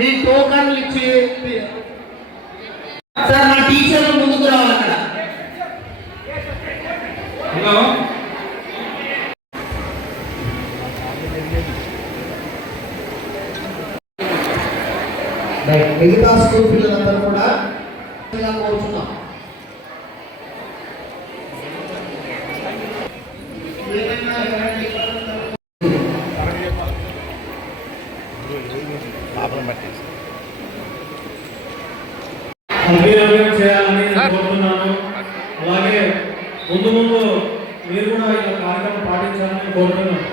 నేను టోకన్లు ఇచ్చి సార్ మా టీచర్లు ముందుకు రావాలి అక్కడ. హలో మిగతా స్కూల్ పిల్లలందరూ కూడా కోరుతున్నాం. చేయాలని కోరుతున్నాను. అలాగే ముందు ముందు మీరు కూడా ఈ కార్యక్రమం పాటించాలని కోరుతున్నాను.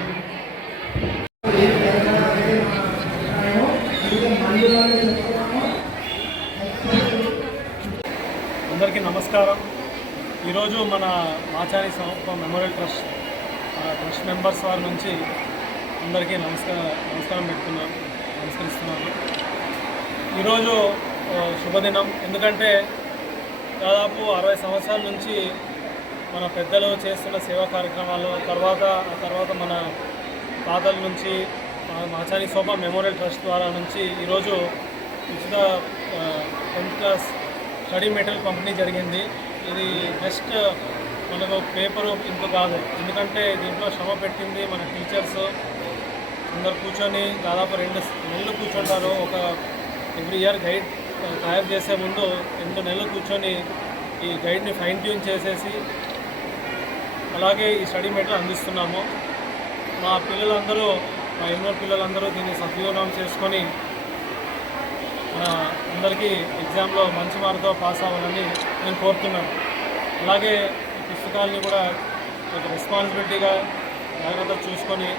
అందరికీ నమస్కారం. ఈరోజు మన మాచారి సమూహం మెమోరియల్ ట్రస్ట్ మెంబర్స్ వారి నుంచి అందరికీ నమస్కారం నమస్కరిస్తున్నాను. ఈరోజు శుభదినం. ఎందుకంటే దాదాపు 60 సంవత్సరాల నుంచి మన పెద్దలు చేస్తున్న సేవా కార్యక్రమాలు తర్వాత మన తాతల నుంచి మాచారి సమూహం మెమోరియల్ ట్రస్ట్ ద్వారా నుంచి ఈరోజు ఉచిత 10th క్లాస్ స్టడీ మెటీరియల్ పంపిణీ జరిగింది. ఇది జస్ట్ మనకు పేపరు ఇంత కాదు, ఎందుకంటే దీంట్లో శ్రమ పెట్టింది మన టీచర్స్ అందరు కూర్చొని దాదాపు 2 నెలలు కూర్చుంటారు. ఎవ్రీ ఇయర్ గైడ్ తయారు చేసే ముందు 2 నెలలు కూర్చొని ఈ గైడ్ని ఫైన్ ట్యూన్ చేసేసి అలాగే ఈ స్టడీ మెటీరియల్ అందిస్తున్నాము. మా ఎన్నోరు పిల్లలందరూ దీన్ని సద్వినియోగం చేసుకొని అందరికీ ఎగ్జామ్లో మంచి మార్కుతో పాస్ అవ్వాలని నేను కోరుతున్నాను. అలాగే ఈ పుస్తకాలని కూడా ఒక రెస్పాన్సిబిలిటీగా జాగ్రత్త చూసుకొని,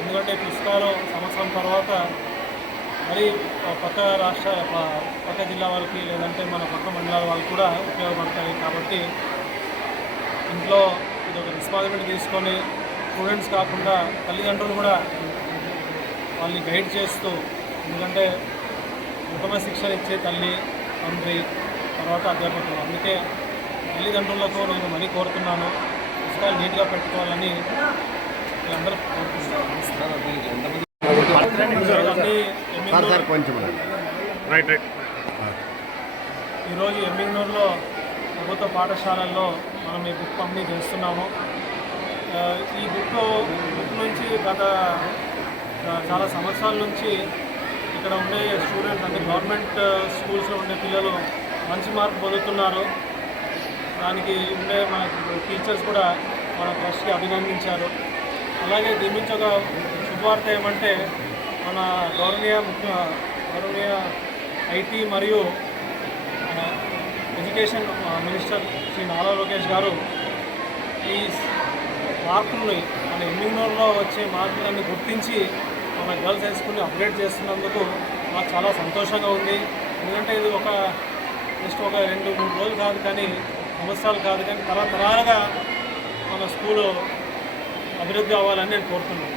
ఎందుకంటే ఈ పుస్తకాలు సంవత్సరం తర్వాత మరి పక్క జిల్లా వాళ్ళకి లేదంటే మన పక్క మండలాల వాళ్ళకి కూడా ఉపయోగపడతాయి. కాబట్టి ఇంట్లో ఇది ఒక రెస్పాన్సిబిలిటీ తీసుకొని స్టూడెంట్స్ కాకుండా తల్లిదండ్రులు కూడా వాళ్ళని గైడ్ చేస్తూ, ఎందుకంటే ఉత్తమ శిక్షణ ఇచ్చే తల్లి తండ్రి తర్వాత అధ్యాపకులు. అందుకే తల్లిదండ్రులకు నేను మరీ కోరుతున్నాను, పుస్తకాలు నీట్గా పెట్టుకోవాలని అందరూ ఈరోజు ఎమ్మిగనూరులో ప్రభుత్వ పాఠశాలల్లో మనం ఈ బుక్ పంపిణీ చేస్తున్నాము. ఈ బుక్ నుంచి గత చాలా సంవత్సరాల నుంచి ఇక్కడ ఉండే స్టూడెంట్స్ అంటే గవర్నమెంట్ స్కూల్స్లో ఉండే పిల్లలు మంచి మార్పు పొందుతున్నారు. దానికి ఉండే మన టీచర్స్ కూడా మన ట్రస్ట్కి అభినందించారు. అలాగే దీని నుంచి ఒక శుభవార్త ఏమంటే మన గౌరవనీయ ఐటీ మరియు ఎడ్యుకేషన్ మినిస్టర్ శ్రీ నారా లోకేష్ గారు ఈ మార్కుల్ని మన ఎమ్మిగనూరులో వచ్చే మార్కులన్నీ గుర్తించి మన గర్ల్స్ హై స్కూల్ని అప్గ్రేడ్ చేస్తున్నందుకు నాకు చాలా సంతోషంగా ఉంది. ఎందుకంటే ఇది జస్ట్ ఒక 2-3 రోజులు కాదు, కానీ సంవత్సరాలు కాదు, కానీ తరతరాలుగా మన స్కూలు అభివృద్ధి అవ్వాలని నేను కోరుతున్నాను.